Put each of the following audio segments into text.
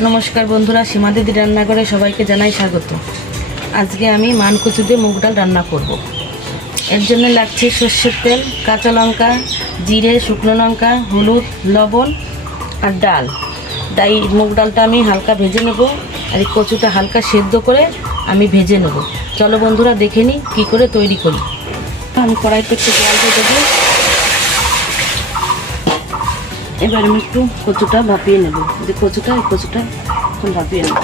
নমস্কার বন্ধুরা, সীমা দিদি রান্নাঘরে সবাইকে জানাই স্বাগত। আজকে আমি মানকচু দিয়ে মুগ ডাল রান্না করব। এর জন্য লাগছে সর্ষের তেল, কাঁচা লঙ্কা, জিরে, শুকনো লঙ্কা, হলুদ, লবণ আর ডাল। তাই মুগ ডালটা আমি হালকা ভেজে নেব, আর এই কচুটা হালকা সেদ্ধ করে আমি ভেজে নেব। চলো বন্ধুরা দেখে নিই কী করে তৈরি করি। আমি কড়াইতে একটু জল দিয়ে দেবো। এবার আমি একটু কচুটা ভাপিয়ে নেব। যে কচুটা এখন ভাপিয়ে নেব।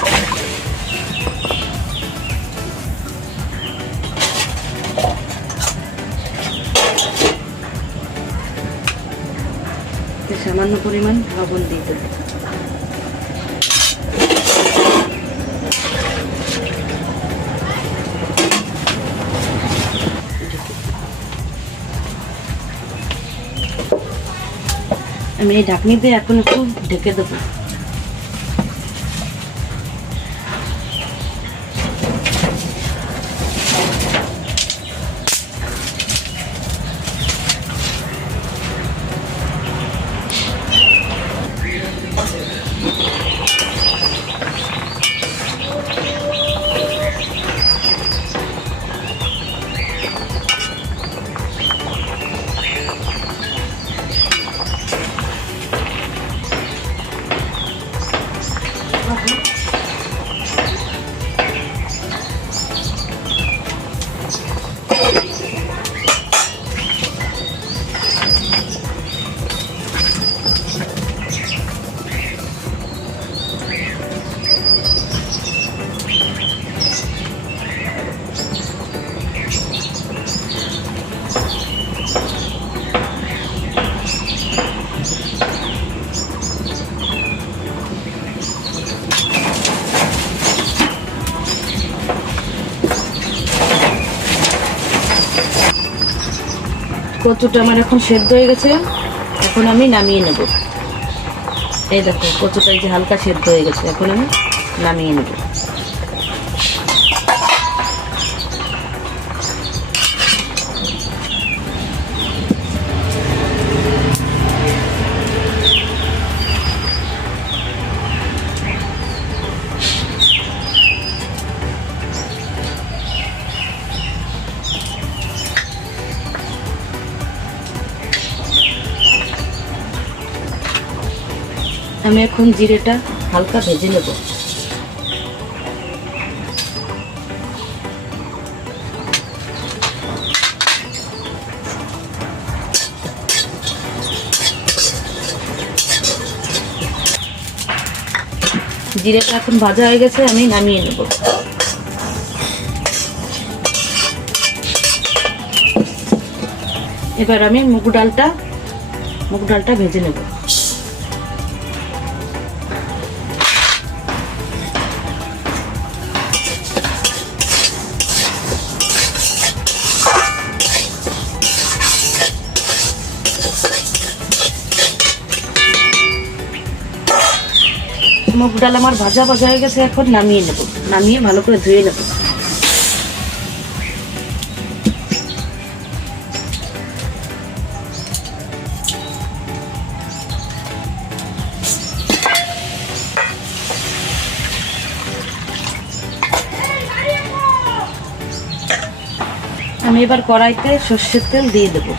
সামান্য পরিমাণ লবণ দিয়ে দেবো। আমি এই ঢাকনি দিয়ে এখন একটু ঢেকে দেবো। কচুটা আমার এখন সেদ্ধ হয়ে গেছে, এখন আমি নামিয়ে নেব। এই দেখো কচুটা এই যে হালকা সেদ্ধ হয়ে গেছে, এখন আমি নামিয়ে নেব। আমি এখন জিরেটা হালকা ভেজে নেব। জিরেটা এখন ভাজা হয়ে গেছে, আমি নামিয়ে নেব। এবার আমি মুগ ডালটা ভেজে নেব। মুগ ডাল আমার ভাজা হয়ে গেছে, এখন নামিয়ে নেব। নামিয়ে ভালো করে ধুয়ে নেব। আমি এবার কড়াইতে সর্ষের তেল দিয়ে দেবো।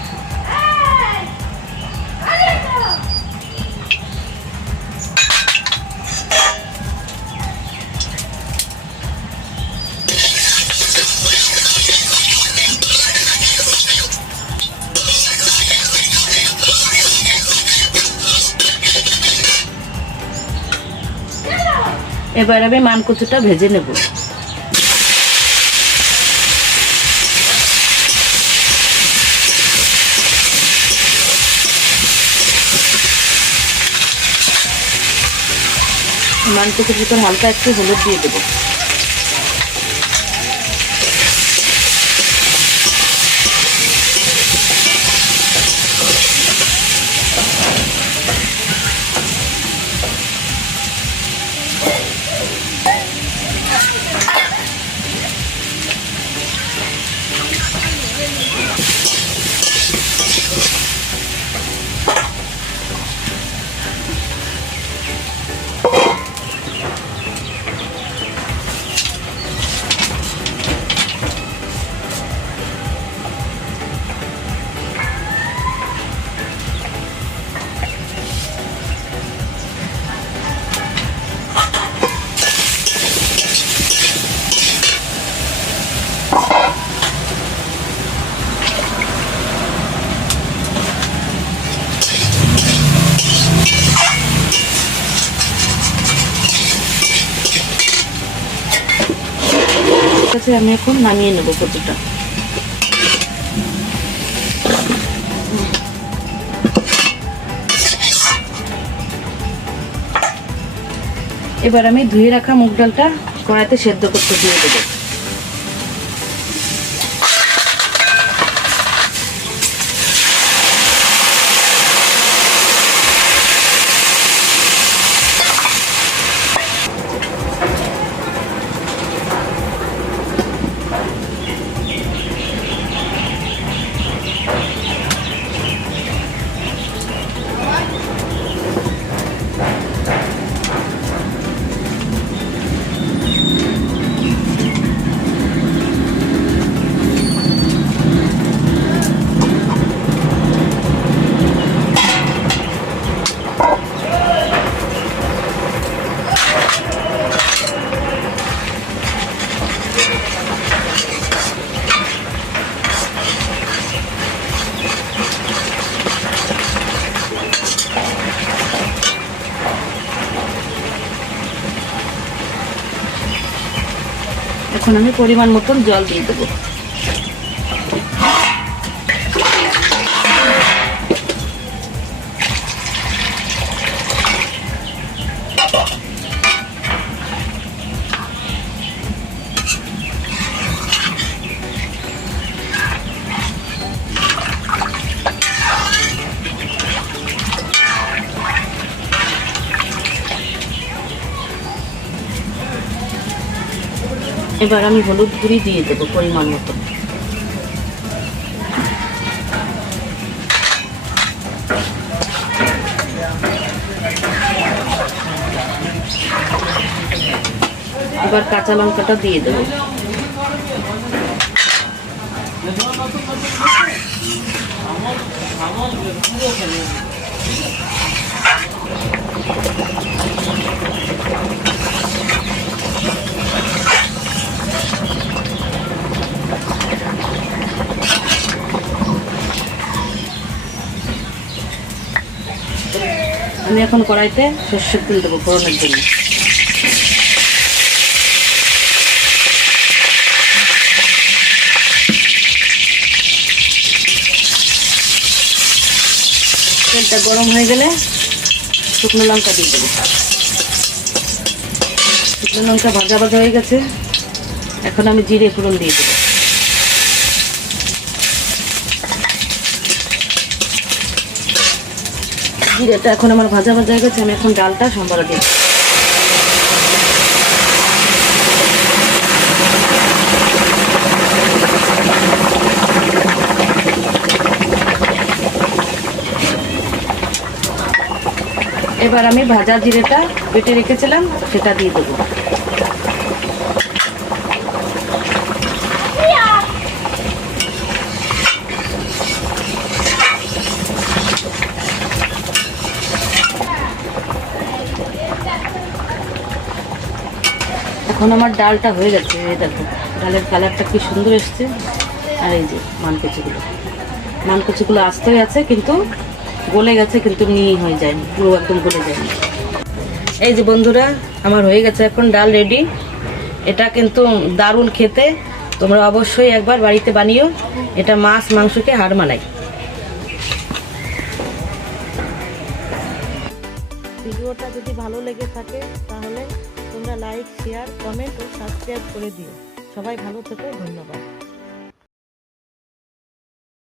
এবার আমি মানকচুটা ভেজে নেব। মানকচুর ভিতর হালকা একটু হলুদ দিয়ে দেবো। গেছে, আমি এখন নামিয়ে নেব কচুটা। এবার আমি ধুয়ে রাখা মুগ ডালটা কড়াইতে সেদ্ধ করতে দিয়ে দেবো। এখন আমি পরিমাণ মতন জল দিয়ে দেবো। এবার আমি হলুদ গুঁড়ি দিয়ে দেবো পরিমাণ মতো। এবার কাঁচা লঙ্কাটা দিয়ে দেবো। আমি এখন কড়াইতে সরষের তেল দেবো ফোড়নের জন্য। তেলটা গরম হয়ে গেলে শুকনো লঙ্কা দিয়ে দেবো। শুকনো লঙ্কা ভাজা ভাজা হয়ে গেছে, এখন আমি জিরে ফোড়ন দিয়ে দেবো। জিরেটা এখন আমার ভাজা ভাজা হয়ে গেছে, আমি এখন ডালটা সম্বরা দিই। এবার আমি ভাজা জিরেটা বেটে রেখেছিলাম সেটা দিয়ে দেবো। এখন আমার ডালটা হয়ে গেছে, এই দেখো ডালের কালারটা কি সুন্দর এসছে। আর এই যে মানকচুগুলো আস্তেই আছে, কিন্তু গলে গেছে, কিন্তু মিহি হয়ে যায়নি, পুরো একদম গলে যায়নি। এই যে বন্ধুরা আমার হয়ে গেছে এখন ডাল রেডি। এটা কিন্তু দারুণ খেতে, তোমরা অবশ্যই একবার বাড়িতে বানিও। এটা মাছ মাংসকে হার মানায়। ভিডিওটা যদি ভালো লেগে থাকে তাহলে তোমরা লাইক, শেয়ার, কমেন্ট ও সাবস্ক্রাইব করে দিও। সবাই ভালো থেকো, ধন্যবাদ।